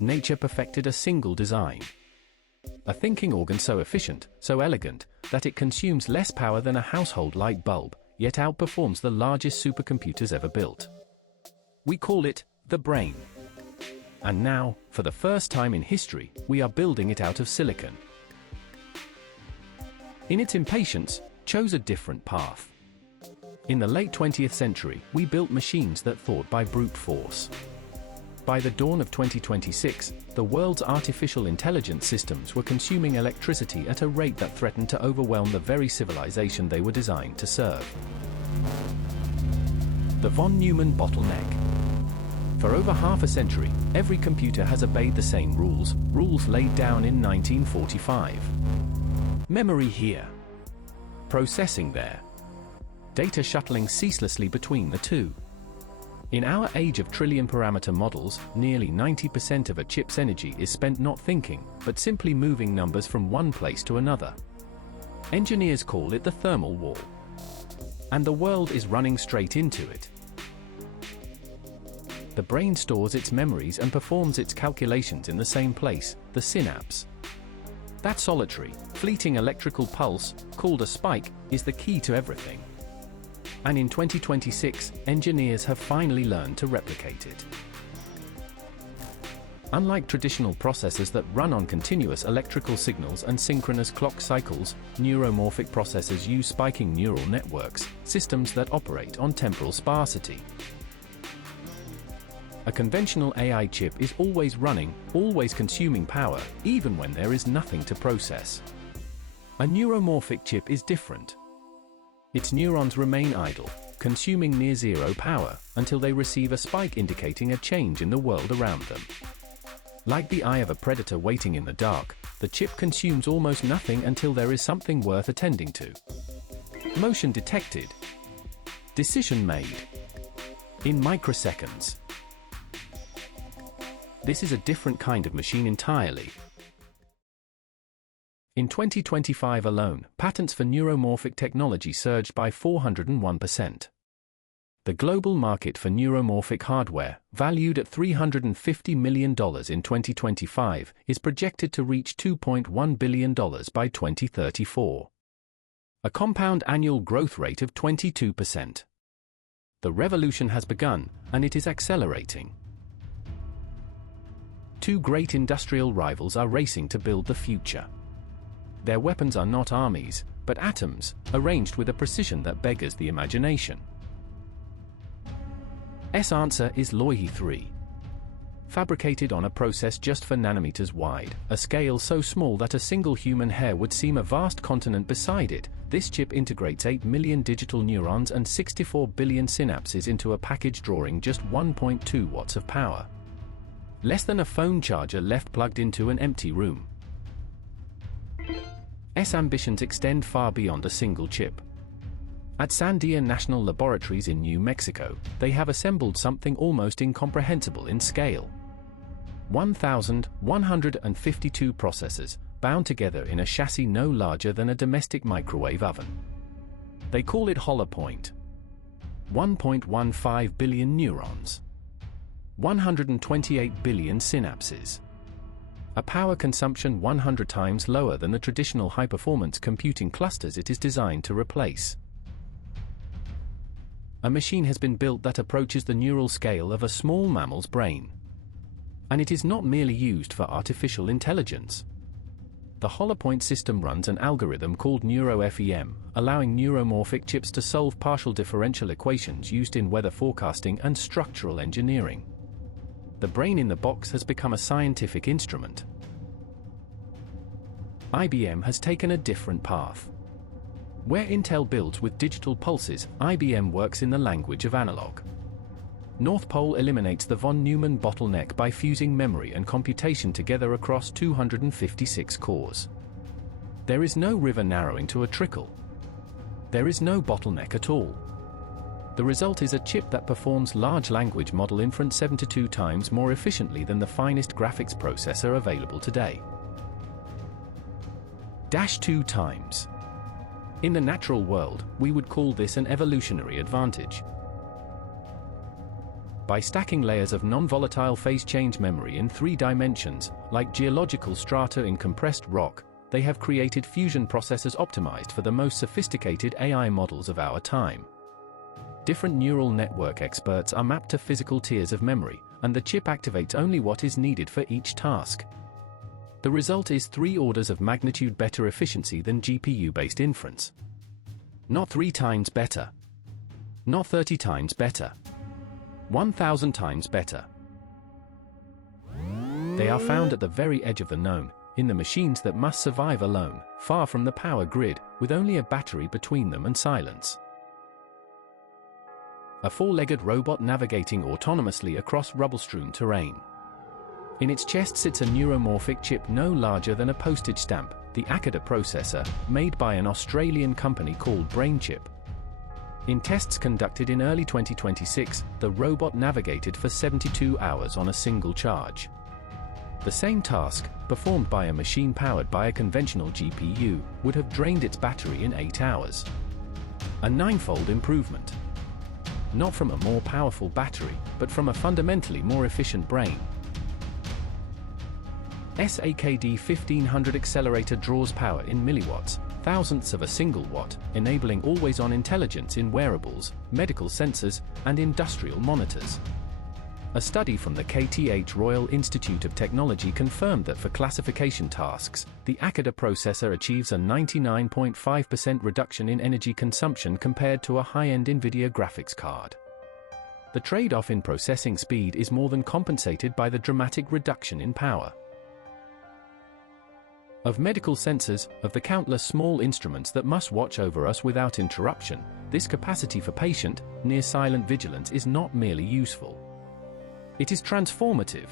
nature perfected a single design. A thinking organ so efficient, so elegant, that it consumes less power than a household light bulb, yet outperforms the largest supercomputers ever built. We call it the brain. And now, for the first time in history, we are building it out of silicon. In its impatience, chose a different path. In the late 20th century, we built machines that thought by brute force. By the dawn of 2026, the world's artificial intelligence systems were consuming electricity at a rate that threatened to overwhelm the very civilization they were designed to serve. The von Neumann bottleneck. For over half a century, every computer has obeyed the same rules laid down in 1945. Memory here. Processing there. Data shuttling ceaselessly between the two. In our age of trillion-parameter models, nearly 90% of a chip's energy is spent not thinking, but simply moving numbers from one place to another. Engineers call it the thermal wall. And the world is running straight into it. The brain stores its memories and performs its calculations in the same place, the synapse. That solitary, fleeting electrical pulse, called a spike, is the key to everything. And in 2026, engineers have finally learned to replicate it. Unlike traditional processors that run on continuous electrical signals and synchronous clock cycles, neuromorphic processors use spiking neural networks, systems that operate on temporal sparsity. A conventional AI chip is always running, always consuming power, even when there is nothing to process. A neuromorphic chip is different. Its neurons remain idle, consuming near zero power, until they receive a spike indicating a change in the world around them. Like the eye of a predator waiting in the dark, the chip consumes almost nothing until there is something worth attending to. Motion detected. Decision made. In microseconds. This is a different kind of machine entirely. In 2025 alone, patents for neuromorphic technology surged by 401%. The global market for neuromorphic hardware, valued at $350 million in 2025, is projected to reach $2.1 billion by 2034. A compound annual growth rate of 22%. The revolution has begun, and it is accelerating. Two great industrial rivals are racing to build the future. Their weapons are not armies, but atoms, arranged with a precision that beggars the imagination. S answer is Loihi 3. Fabricated on a process just 4 nanometers wide, a scale so small that a single human hair would seem a vast continent beside it, this chip integrates 8 million digital neurons and 64 billion synapses into a package drawing just 1.2 watts of power. Less than a phone charger left plugged into an empty room. S ambitions extend far beyond a single chip. At Sandia National Laboratories in New Mexico, they have assembled something almost incomprehensible in scale. 1,152 processors, bound together in a chassis no larger than a domestic microwave oven. They call it Hala. 1.15 billion neurons. 128 billion synapses. A power consumption 100 times lower than the traditional high-performance computing clusters it is designed to replace. A machine has been built that approaches the neural scale of a small mammal's brain. And it is not merely used for artificial intelligence. The Hala system runs an algorithm called NeuroFEM, allowing neuromorphic chips to solve partial differential equations used in weather forecasting and structural engineering. The brain in the box has become a scientific instrument. IBM has taken a different path. Where Intel builds with digital pulses, IBM works in the language of analog. NorthPole eliminates the von Neumann bottleneck by fusing memory and computation together across 256 cores. There is no river narrowing to a trickle. There is no bottleneck at all. The result is a chip that performs large language model inference 72 times more efficiently than the finest graphics processor available today. 2 times. In the natural world, we would call this an evolutionary advantage. By stacking layers of non-volatile phase change memory in 3 dimensions, like geological strata in compressed rock, they have created fusion processors optimized for the most sophisticated AI models of our time. Different neural network experts are mapped to physical tiers of memory, and the chip activates only what is needed for each task. The result is 3 orders of magnitude better efficiency than GPU-based inference. Not 3 times better. Not 30 times better. 1,000 times better. They are found at the very edge of the known, in the machines that must survive alone, far from the power grid, with only a battery between them and silence. A 4-legged robot navigating autonomously across rubble-strewn terrain. In its chest sits a neuromorphic chip no larger than a postage stamp, the Akida processor, made by an Australian company called BrainChip. In tests conducted in early 2026, the robot navigated for 72 hours on a single charge. The same task, performed by a machine powered by a conventional GPU, would have drained its battery in 8 hours. A 9-fold improvement. Not from a more powerful battery, but from a fundamentally more efficient brain. Akida 1500 accelerator draws power in milliwatts, thousandths of a single watt, enabling always-on intelligence in wearables, medical sensors, and industrial monitors. A study from the KTH Royal Institute of Technology confirmed that for classification tasks, the Akida processor achieves a 99.5% reduction in energy consumption compared to a high-end NVIDIA graphics card. The trade-off in processing speed is more than compensated by the dramatic reduction in power. Of medical sensors, of the countless small instruments that must watch over us without interruption, this capacity for patient, near-silent vigilance is not merely useful. It is transformative.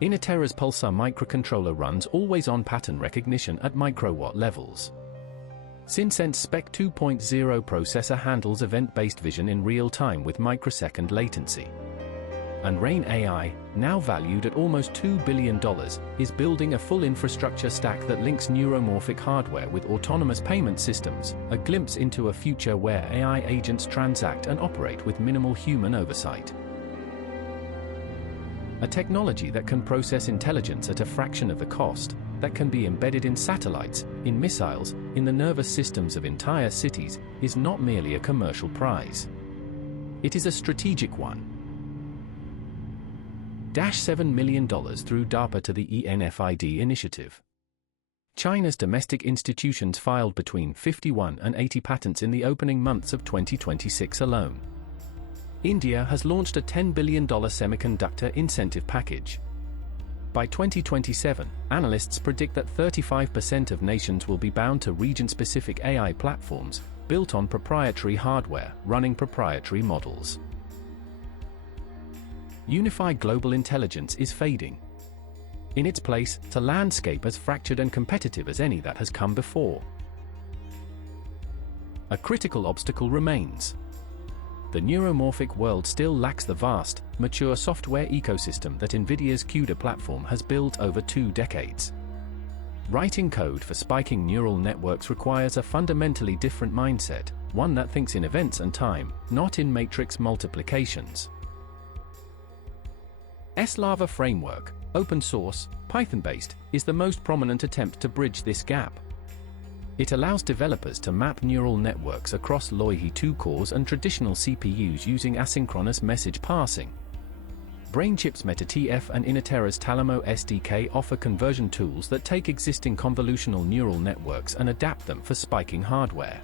Inotera's Pulsar microcontroller runs always-on pattern recognition at microwatt levels. Synsense Spec 2.0 processor handles event-based vision in real time with microsecond latency. And Rain AI, now valued at almost $2 billion, is building a full infrastructure stack that links neuromorphic hardware with autonomous payment systems, a glimpse into a future where AI agents transact and operate with minimal human oversight. A technology that can process intelligence at a fraction of the cost, that can be embedded in satellites, in missiles, in the nervous systems of entire cities, is not merely a commercial prize. It is a strategic one. $7 million through DARPA to the ENFID initiative. China's domestic institutions filed between 51 and 80 patents in the opening months of 2026 alone. India has launched a $10 billion semiconductor incentive package. By 2027, analysts predict that 35% of nations will be bound to region-specific AI platforms, built on proprietary hardware, running proprietary models. Unified global intelligence is fading. In its place, a landscape as fractured and competitive as any that has come before. A critical obstacle remains. The neuromorphic world still lacks the vast, mature software ecosystem that NVIDIA's CUDA platform has built over 2 decades. Writing code for spiking neural networks requires a fundamentally different mindset, one that thinks in events and time, not in matrix multiplications. Slava framework, open source, Python-based, is the most prominent attempt to bridge this gap. It allows developers to map neural networks across Loihi 2 cores and traditional CPUs using asynchronous message passing. BrainChip's MetaTF and Inotera's Talamo SDK offer conversion tools that take existing convolutional neural networks and adapt them for spiking hardware.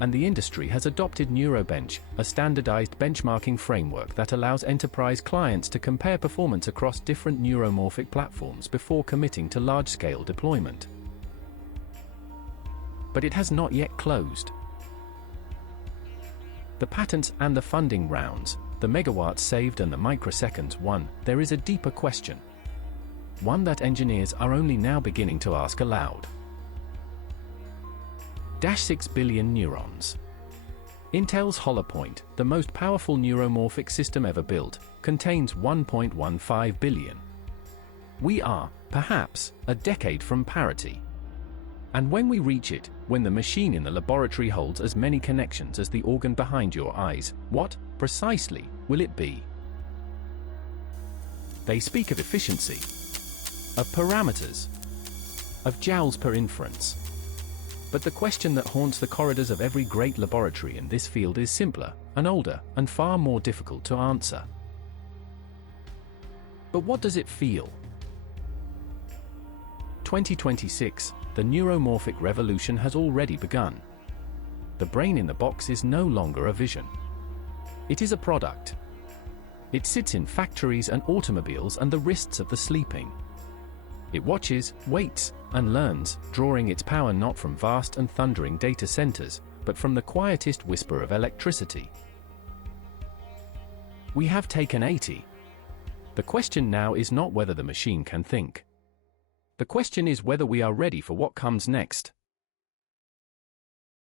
And the industry has adopted Neurobench, a standardized benchmarking framework that allows enterprise clients to compare performance across different neuromorphic platforms before committing to large-scale deployment. But it has not yet closed. The patents and the funding rounds, the megawatts saved and the microseconds won, there is a deeper question. One that engineers are only now beginning to ask aloud. 6 billion neurons. Intel's Hala Point, the most powerful neuromorphic system ever built, contains 1.15 billion. We are, perhaps, a decade from parity. And when we reach it, when the machine in the laboratory holds as many connections as the organ behind your eyes, what, precisely, will it be? They speak of efficiency, of parameters, of joules per inference. But the question that haunts the corridors of every great laboratory in this field is simpler, and older, and far more difficult to answer. But what does it feel? 2026, the neuromorphic revolution has already begun. The brain in the box is no longer a vision. It is a product. It sits in factories and automobiles and the wrists of the sleeping. It watches, waits, and learns, drawing its power not from vast and thundering data centers, but from the quietest whisper of electricity. We have taken 80. The question now is not whether the machine can think. The question is whether we are ready for what comes next.